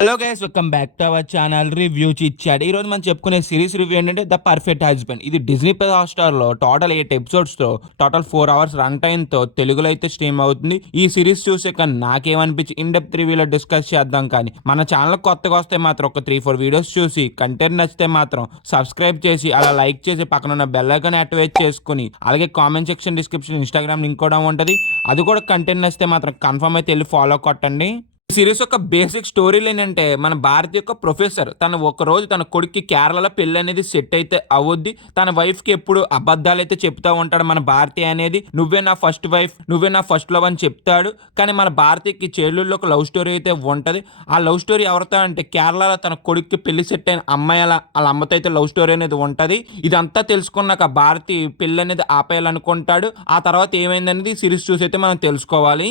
Hello guys, welcome back to our channel review chit. ఈ రోజు మనం చెప్పుకునే సిరీస్ రివ్యూ ఏంటంటే ద పర్ఫెక్ట్ హస్బెండ్. ఇది డిజ్నీ ప్లస్ హాట్‌స్టార్ లో టోటల్ 8 ఎపిసోడ్స్ తో టోటల్ 4 అవర్స్ రన్ టైమ్ తో తెలుగులో అయితే స్ట్రీమ్ అవుతుంది. ఈ సిరీస్ చూసాక నాకేమనిపించి ఇన్ డెప్త్ రివ్యూలో డిస్కస్ చేద్దాం. కానీ మన ఛానల్ కొత్తగా వస్తే మాత్రం ఒక 3-4 వీడియోస్ చూసి కంటెంట్ నచ్చితే మాత్రం సబ్స్క్రైబ్ చేసి అలా లైక్ చేసి పక్కన ఉన్న బెల్ ఐకాన్ యాక్టివేట్ చేసుకుని అలాగే comment section, description, Instagram link కూడా ఉంటుంది. అది కూడా కంటెంట్ నచ్చితే మాత్రం కన్ఫర్మ్ అయితే వెళ్ళి ఫాలో కొట్టండి. ఈ సిరీస్ యొక్క బేసిక్ స్టోరీలు ఏంటంటే, మన భారతి యొక్క ప్రొఫెసర్ తను ఒక రోజు తన కొడుక్కి కేరళలో పెళ్లి అనేది సెట్ అయితే అవుద్ది. తన వైఫ్ కి ఎప్పుడు అబద్ధాలు అయితే చెప్తా ఉంటాడు మన భారతి అనేది. నువ్వే నా ఫస్ట్ వైఫ్, నువ్వే నా ఫస్ట్ లవ్ అని చెప్తాడు. కానీ మన భారతికి చైల్డ్హుడ్లో ఒక లవ్ స్టోరీ అయితే ఉంటది. ఆ లవ్ స్టోరీ ఎవరితో అంటే కేరళలో తన కొడుక్కి పెళ్లి సెట్ అయిన అమ్మాయి వాళ్ళ అమ్మతో అయితే లవ్ స్టోరీ అనేది ఉంటది. ఇదంతా తెలుసుకున్నాక భారతి పెళ్లి అనేది ఆపేయాలనుకుంటాడు. ఆ తర్వాత ఏమైందనేది సిరీస్ చూసి అయితే మనం తెలుసుకోవాలి.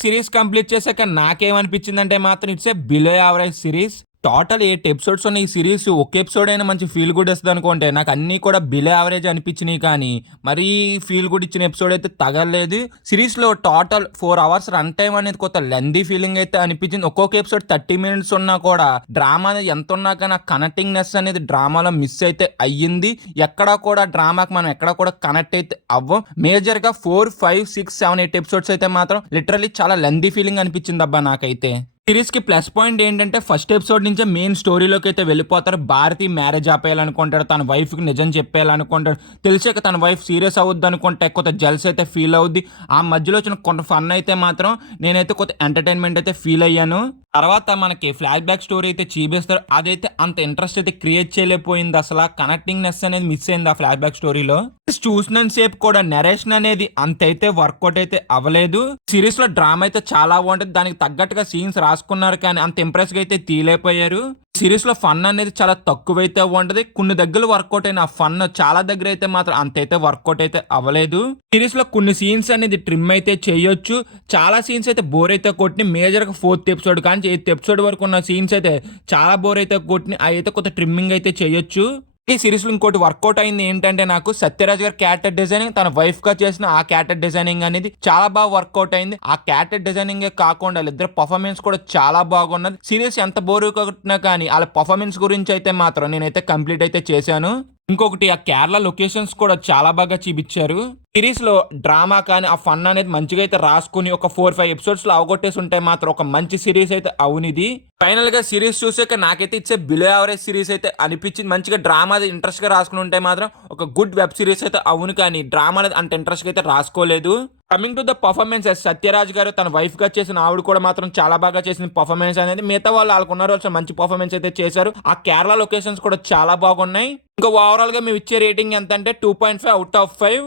సిరీస్ కంప్లీట్ చేశాక నాకేమనిపించిందంటే మాత్రం it's a below average series. Total 8 episodes ఉన్న ఈ సిరీస్ ఒక ఎపిసోడ్ అయినా మంచి ఫీల్ గుడ్ ఇస్తుంది అనుకుంటే నాకు అన్నీ కూడా బిలో యావరేజ్ అనిపించినాయి. కానీ మరీ ఫీల్ గుడ్ ఇచ్చిన ఎపిసోడ్ అయితే తగలేదు. సిరీస్లో టోటల్ 4 అవర్స్ రన్ టైం అనేది కొత్త లెందీ ఫీలింగ్ అయితే అనిపించింది. ఒక్కొక్క ఎపిసోడ్ 30 మినిట్స్ ఉన్నా కూడా డ్రామా అనేది ఎంత ఉన్నా కానీ కనెక్టింగ్నెస్ అనేది డ్రామాలో మిస్ అయితే అయ్యింది. ఎక్కడా కూడా డ్రామాకి మనం ఎక్కడ కూడా కనెక్ట్ అయితే అవ్వం. మేజర్గా 4, 5, 6, 7, 8 ఎపిసోడ్స్ అయితే మాత్రం లిటరల్లీ చాలా లెందీ ఫీలింగ్ అనిపించింది అబ్బా నాకైతే. సిరీస్ కి ప్లస్ పాయింట్ ఏంటంటే ఫస్ట్ ఎపిసోడ్ నుంచే మెయిన్ స్టోరీలోకి అయితే వెళ్ళిపోతారు. భారతి మ్యారేజ్ ఆపేయాలనుకుంటాడు, తన వైఫ్ కి నిజం చెప్పేయాలనుకుంటాడు. తెలిసాక తన వైఫ్ సీరియస్ అవుద్ది అనుకుంటే కొంత జెల్స్ అయితే ఫీల్ అవుద్ది. ఆ మధ్యలో వచ్చిన కొంత ఫన్ అయితే మాత్రం నేనైతే కొంత ఎంటర్టైన్మెంట్ అయితే ఫీల్ అయ్యాను. తర్వాత మనకి ఫ్లాష్ బ్యాక్ స్టోరీ అయితే చూపిస్తారు. అదైతే అంత ఇంట్రెస్ట్ అయితే క్రియేట్ చేయలేకపోయింది. అసలు కనెక్టింగ్నెస్ అనేది మిస్ అయింది ఆ ఫ్లాష్ బ్యాక్ స్టోరీలో. చూసినంత సేపు కూడా నరేషన్ అనేది అంతైతే వర్కౌట్ అయితే అవ్వలేదు. సిరీస్ లో డ్రామా అయితే చాలా బాగుంటుంది. దానికి తగ్గట్టుగా సీన్స్ రాసుకున్నారు కానీ అంత ఇంప్రెస్ గా అయితే తీయలేకపోయారు. సిరీస్ లో ఫన్ అనేది చాలా తక్కువైతే ఉంటది. కొన్ని దగ్గర వర్కౌట్ అయిన ఫన్ చాలా దగ్గర అయితే మాత్రం అంతైతే వర్కౌట్ అయితే అవ్వలేదు. సిరీస్ లో కొన్ని సీన్స్ అనేది ట్రిమ్ అయితే చేయొచ్చు. చాలా సీన్స్ అయితే బోర్ అయితే కొట్టిన. మేజర్ గా 4th ఎపిసోడ్ కానీ 8th ఎపిసోడ్ వరకు ఉన్న సీన్స్ అయితే చాలా బోర్ అయితే కొట్టిన. అయితే కొంత ట్రిమ్మింగ్ అయితే చేయొచ్చు. ఈ సిరీస్ లో ఇంకోటి వర్కౌట్ అయింది ఏంటంటే, నాకు సత్యరాజ్ గారి క్యారెక్టర్ డిజైనింగ్, తన వైఫ్ గా చేసిన ఆ క్యారెక్టర్ డిజైనింగ్ అనేది చాలా బాగా వర్కౌట్ అయింది. ఆ క్యారెక్టర్ డిజైనింగ్ కాకుండా వాళ్ళిద్దరు పర్ఫార్మెన్స్ కూడా చాలా బాగున్నది. సిరీస్ ఎంత బోర్ కొట్టినా కానీ వాళ్ళ పర్ఫార్మెన్స్ గురించి అయితే మాత్రం నేనైతే కంప్లీట్ అయితే చేశాను. ఇంకొకటి ఆ కేరళ లొకేషన్స్ కూడా చాలా బాగా చూపించారు. సిరీస్ లో డ్రామా కానీ ఆ ఫన్ అనేది మంచిగా అయితే రాసుకుని ఒక 4-5 ఎపిసోడ్స్ లో అవగొట్టేసి ఉంటే మాత్రం ఒక మంచి సిరీస్ అయితే అవునిది. ఫైనల్ గా సిరీస్ చూసాక నాకైతే ఇచ్చే బిలో యావరేజ్ సిరీస్ అయితే అనిపించింది. మంచిగా డ్రామా అది ఇంట్రెస్ట్ గా రాసుకుని ఉంటే మాత్రం ఒక గుడ్ వెబ్ సిరీస్ అయితే అవును. కానీ డ్రామా అనేది అంత ఇంట్రెస్ట్ గా అయితే రాసుకోలేదు. Coming to the performance, Sathyaraj గారు తన వైఫ్ గా చేసిన ఆవిడ కూడా మాత్రం చాలా బాగా చేసిన పర్ఫార్మెన్స్ అనేది. మిగతా వాళ్ళు వాళ్ళకున్నారు మంచి పర్ఫార్మెన్స్ అయితే చేశారు. ఆ కేరళ లొకేషన్స్ కూడా చాలా బాగున్నాయి. ఇంకా ఓవరాల్ గా మేము ఇచ్చే రేటింగ్ ఎంత అంటే 2.5 అవుట్ ఆఫ్ 5.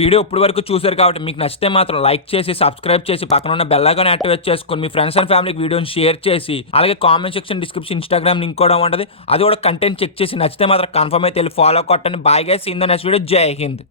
వీడియో ఇప్పుడు వరకు చూసారు కాబట్టి మీకు నచ్చితే మాత్రం లైక్ చేసి సబ్స్క్రైబ్ చేసి పక్కన ఉన్న బెల్ ఐకాన్ యాక్టివేట్ చేసుకొని మీ ఫ్రెండ్స్ అండ్ ఫ్యామిలీకి వీడియోని షేర్ చేసి అలాగే comment section, description, Instagram link కూడా ఉంటుంది. అది కూడా కంటెంట్ చెక్ చేసి నచ్చితే మాత్రం కన్ఫర్మ్ అయితే వెళ్ళి ఫాలో కొట్టండి. Bye guys, in the next video. జై హింద్.